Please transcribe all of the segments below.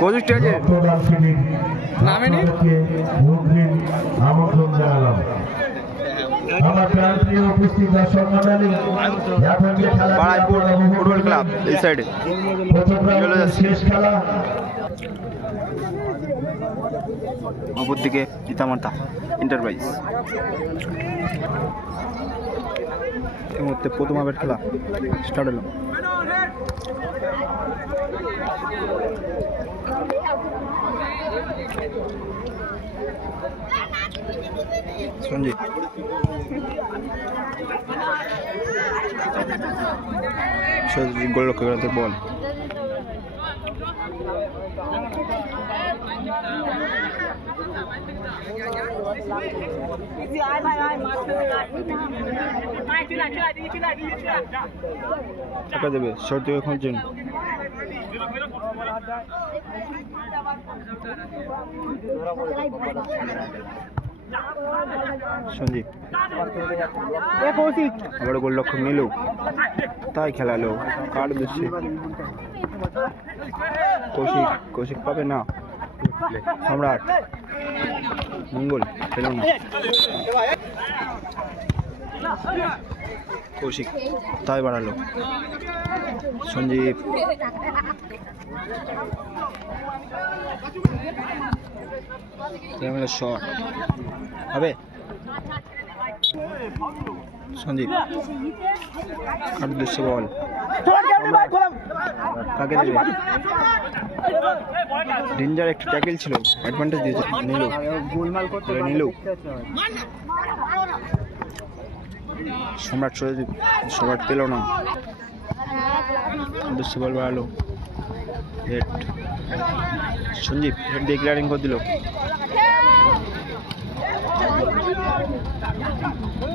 কৌশিক স্টেজে নামেনি আমন্ত্রণ জানালাম। আমার প্রান্তীয় উপস্থিত দর্শক মণ্ডলী, এখন যে খেলা বারাইপুর ফুটবল ক্লাব এই সাইডে শেষ খেলা। অপর দিকে ইতামাতা এন্টারপ্রাইজ। এই মুহূর্তে প্রথম আবের খেলা স্টার্ট হলো। সঞ্জিত গোলরক্ষকের হাতে বল। টাকা দেবে শর্ট থেকে খুঁজছেন। সঞ্জিত আবার গোলরক্ষক নিল, তাই খেলালো কার উদ্দেশ্যে। কৌশিক পাবে না, সম্রাট মঙ্গল পেল না। কৌশিক তাই বাড়ালো। সঞ্জীব শট হবে। সঞ্জীব কার উদ্দেশ্যে বল, কাকে দেবে? ডেঞ্জার একটা ট্যাকেল ছিল, অ্যাডভান্টেজ দিয়েছে, নিল। সম্রাট পেল না, উদ্দেশ্যে বল বাড়ালো। হেড সঞ্জীব হেড দিয়ে ক্লিয়ারিং করে দিল।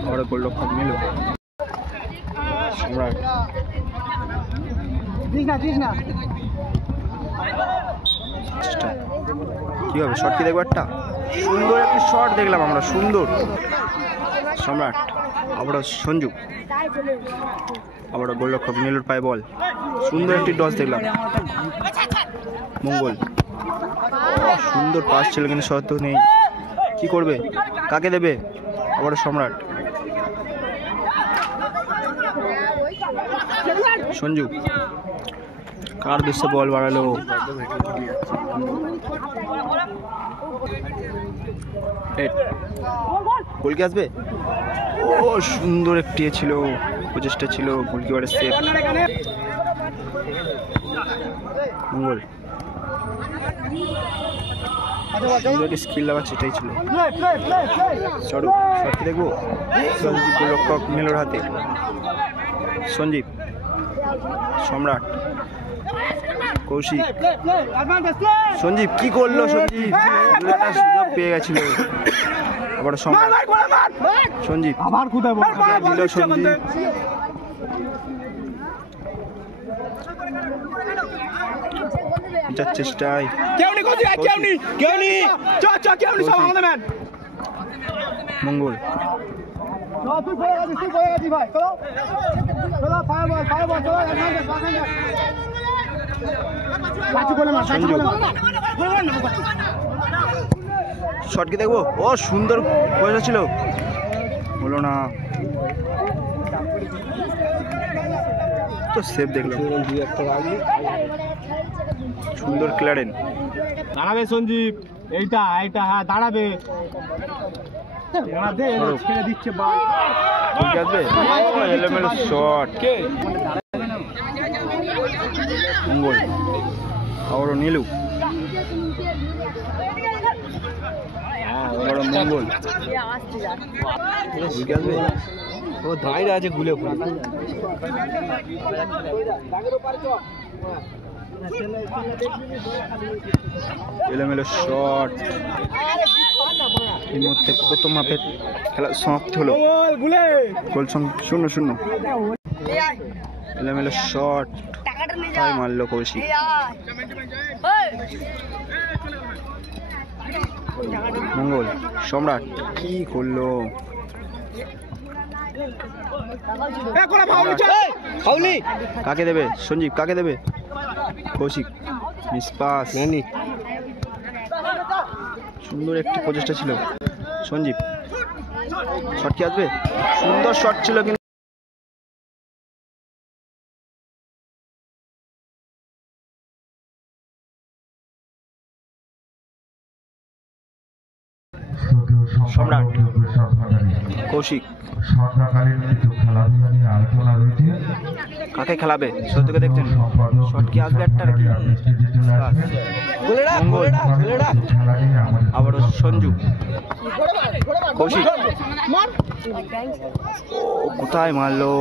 বড় গোলরক্ষক নিল। সম্রাট কি হবে? শট কি দেখবো? একটা সুন্দর একটি শট দেখলাম আমরা, সুন্দর। সম্রাট আবারও সঞ্জু, আবারও গোলরক্ষক নীলুর পায়ে বল। সুন্দর একটি ডস দেখলাম। মঙ্গল সুন্দর পাস ছিল, কিন্তু শর্ত নেই। কি করবে? কাকে দেবে? আবারও সম্রাট। সঞ্জু কার উদ্দেশ্যে বল বাড়ালো? গোল কি আসবে? ও সুন্দর একটি ছিল, প্রচেষ্টা ছিল, গোলকিপারের সেভ। মঙ্গল স্কিল লাগাচ্ছে, এটাই ছিল। চড়ু শট দেখবো। সঞ্জীব গোলরক্ষক নীলুর হাতে। সঞ্জীব, সম্রাট, কৌশিক। সঞ্জীব কি করলো? সঞ্জীব একটা সুযোগ পেয়ে গেছিল। আবার সম্রাট। সঞ্জীব দিল। সঞ্জীব এটার চেষ্টায় মঙ্গল শট কি দেখবো? ও সুন্দর পয়সা ছিল, হলো না। তো সেভ দেখলাম, সুন্দর ক্লিয়ারেন্স। দাঁড়াবে সঞ্জীব, এইটা হ্যাঁ দাঁড়াবে। দিচ্ছে এলোমেলো শট। মঙ্গল আবারও নীলু, আবারও মঙ্গল। ও দাঁড়িয়ে আছে গুলে পড়ে। এলোমেলো শট। এই মুহূর্তে প্রথম হাফের খেলা সমাপ্তি হলো। গোল 0-0। এলোমেলো শট, তাই মারলো কৌশিক। মঙ্গল, সম্রাট কি করলো? কাকে দেবে? সঞ্জীব কাকে দেবে? কৌশিক মিসপাস সুন্দর একটি প্রচেষ্টা ছিল সঞ্জীব শট কি আসবে সুন্দর শট ছিল কিন্তু সম্রাট কৌশিক সন্ধ্যাকালীন কিছু খেলাধুলা নিয়ে আলোচনা রয়েছে। কাকে খেলাবে সত্যকে দেখছেন শট কি আসবে একটা নাকি মঙ্গল আবারও সঞ্জু কৌশিক ও কোথায় মারলো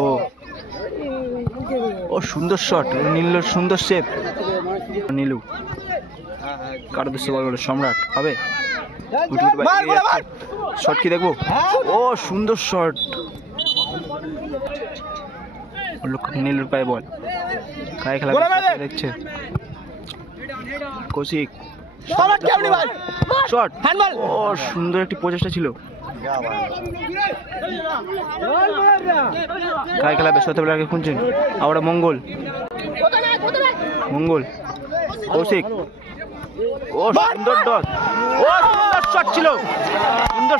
ও সুন্দর শট নীলুর সুন্দর সেভ নীলু কার উদ্দেশ্যে বল বলো সম্রাট হবে শট কি দেখবো ও সুন্দর শট নীলুর পায়ে বল কায় খেলা দেখছে কৌশিক শট ও সুন্দর একটি প্রচেষ্টা ছিল কায় খেলাবে সত্যি আগে শুনছেন আবার মঙ্গল মঙ্গল কৌশিক ও সুন্দর ডট ও সুন্দর শট ছিল সুন্দর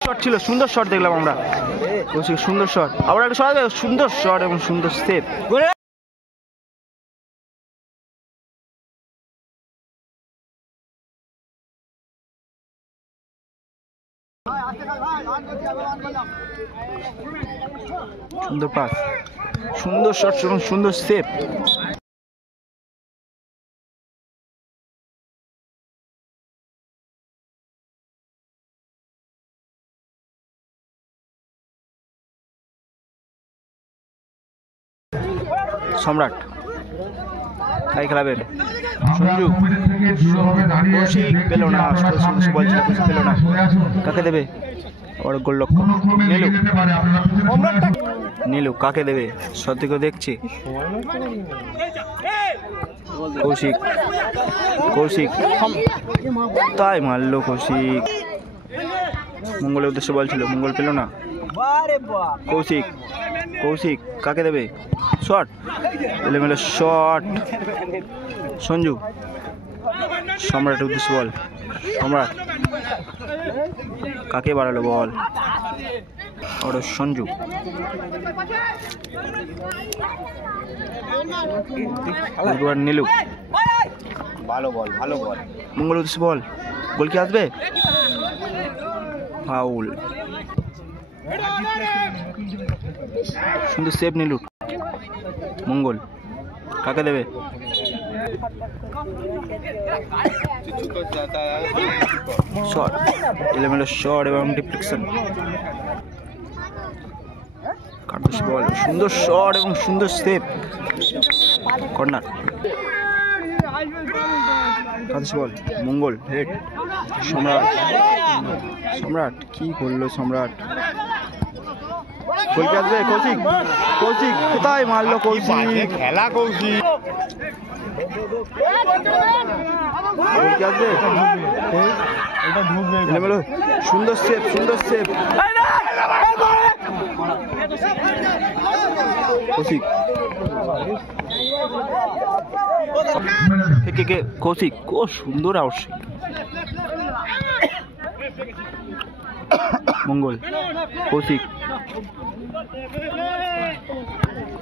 শট ছিল সুন্দর শট দেখলাম আমরা কৌশিক সুন্দর শট আবার একটা শট সুন্দর শট এবং সুন্দর সেভ সুন্দর পাস সুন্দর শট এবং সুন্দর সেভ সম্রাট কাই খেলাবেন সঞ্জু কৌশিক পেল না পেল না কাকে দেবে ওর গোলরক্ষক নীলু নীলু কাকে দেবে সত্যিকে দেখছি কৌশিক কৌশিক তাই মারলো কৌশিক মঙ্গলের উদ্দেশ্যে বলছিল মঙ্গল পেল না কৌশিক কৌশিক কাকে দেবে শট এলোমেলো শট সঞ্জু সম্রাটের উদ্দেশ্যে বল সম্রাট কাকে বাড়ালো বল ওর সঞ্জু নীলু ভালো বল মঙ্গল উদ্দেশ্যে বল গোল কি আসবে ফাউল সুন্দর সেভ নীলু মঙ্গল কাকে দেবে শট এলোমেলো শট এবং ডিফ্লেকশন কাটুস বল সুন্দর শট এবং সুন্দর সেভ কর্নার কাটুস বল মঙ্গল হেড সম্রাট সম্রাট কি করলো সম্রাট গোল কি আসবে কৌশিক কৌশিক কোথায় মারলো কৌশিক খেলা কৌশিক গোল কি আসবে এটা ঢুকবে এলোমেলো সুন্দর সেভ কৌশিক কে কৌশিক ও সুন্দর আউটশিক মঙ্গল কৌশিক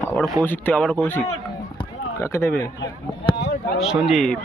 আবার কৌশিক থেকে আবার কৌশিক কাকে দেবে সঞ্জীব